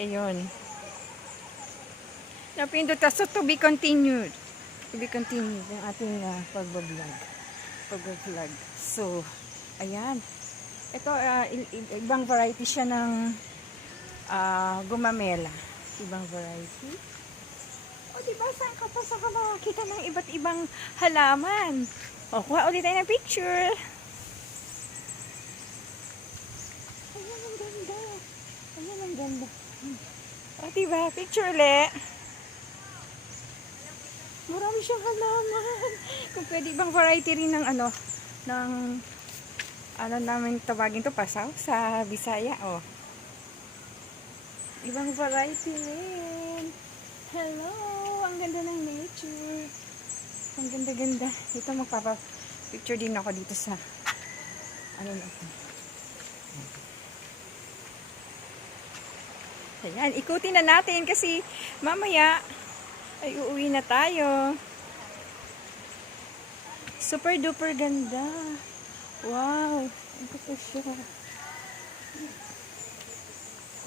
ayun. Napindot ka. So, to be continued. To be continued yung ating pagbablog. So, ayan. Ito, ibang variety siya ng gumamela. Ibang variety. O, diba? Saan ka makakita ng iba't ibang halaman? O, kuha ulit tayo ng picture. Ayan, ang ganda. Ayan, ang ganda. O, diba? Picture ulit. Marami siyang halaman. Kung pwede, ibang variety rin ng namin tawagin to, pasaw sa Bisaya, oh. Ibang variety rin. Hello, ang ganda ng nature. Ang ganda-ganda. Ito, magpapa-picture din ako dito sa natin. Ayan, ikutin na natin kasi mamaya ay uuwi na tayo. Super duper ganda. Wow, ang ganda siya.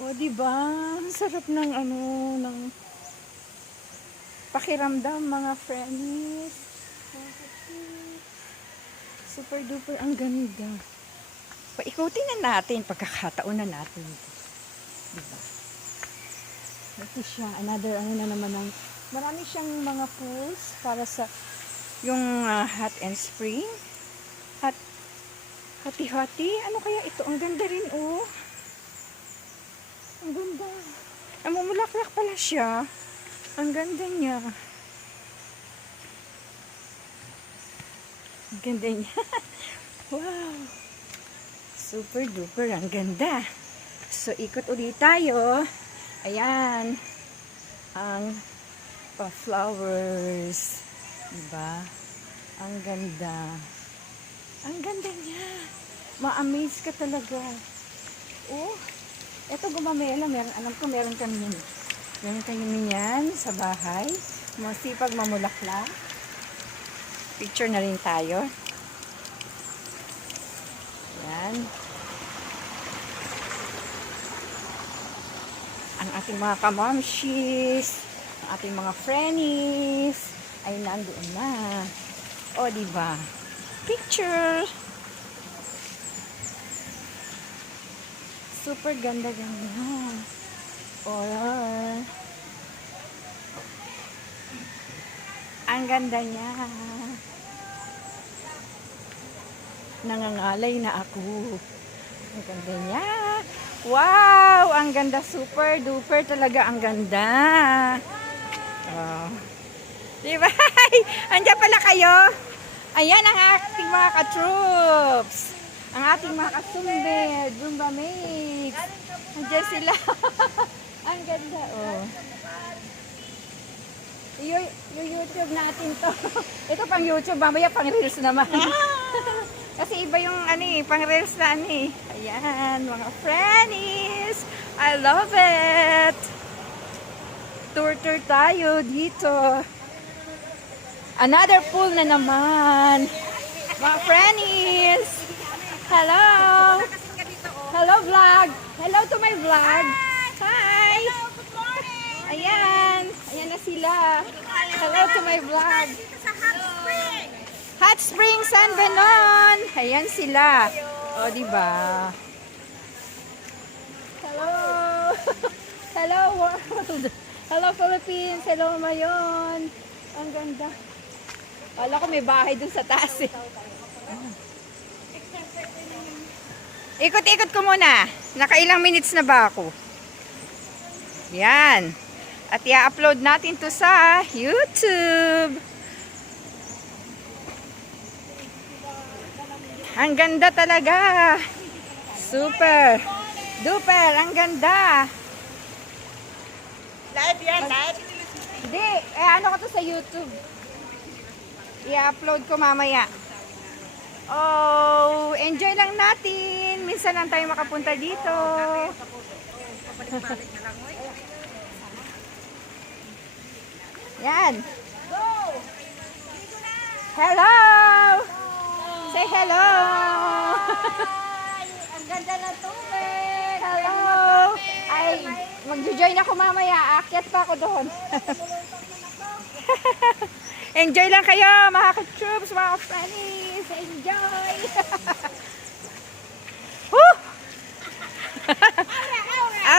O, diba? Ang sarap ng ng pakiramdam, mga friends. Super duper, ang ganda. Paikutin na natin, pagkakataon na natin. Diba? Ito siya, another na naman ng, marami siyang mga pools para sa yung hot and spring. Hati-hati. Ano kaya ito? Ang ganda rin, oh. Ang ganda. Namumulaklak pala siya. Ang ganda niya. Ang ganda niya. Wow. Super duper. Ang ganda. So, ikot ulit tayo. Ayan. Ang pa-flowers. Diba? Ang ganda. Ang ganda niya. Ma-amaze ka talaga. Oh. Ito gumamela. Alam ko meron kami yun. Meron kayo niyan sa bahay. Masipag mamulaklak. Picture na rin tayo. Ayan. Ang ating mga kamamshis, ang ating mga friendies, ay nandoon na. O, diba? Picture! Super ganda-ganda. Or, ang ganda niya. Nangangalay na ako. Ang ganda niya. Wow! Ang ganda. Super duper talaga. Ang ganda. Oh. Diba? Andiyan pala kayo. Ayan ang ating mga ka-troops. Ang ating mga kasumber. Zumba mates. Andiyan sila. Ang ganda. Oh. YouTube natin to. Ito pang YouTube. Mamaya pang reels naman. Kasi iba yung pang reels na Ayan, mga friendies. I love it. Tour tayo dito. Another pool na naman. Mga friendies. Hello. Hello vlog. Hello to my vlog. Hi. Good morning! Ayan. Ayan na sila. Hello to my vlog. Hot Spring San Benon. Ayan sila. O, diba? Hello. Hello world. Hello Philippines. Hello Mayon. Ang ganda. Wala ko may bahay dun sa taas eh. Ikot-ikot ko muna. Nakailang minutes na ba ako? Yan. At i-upload natin to sa YouTube. Ang ganda talaga. Super. Duper. Ang ganda. Live yan, live. Hindi. Ano ko to sa YouTube. I-upload ko mamaya. Oh, enjoy lang natin. Minsan lang tayo makapunta dito. Yan. Hello. Say hello. Ang ganda ng tubig. Hello. Ay, Mag-join ako mamaya. Aakyat pa ako doon. Enjoy lang kayo, mga ka-troops, mga friends. Enjoy!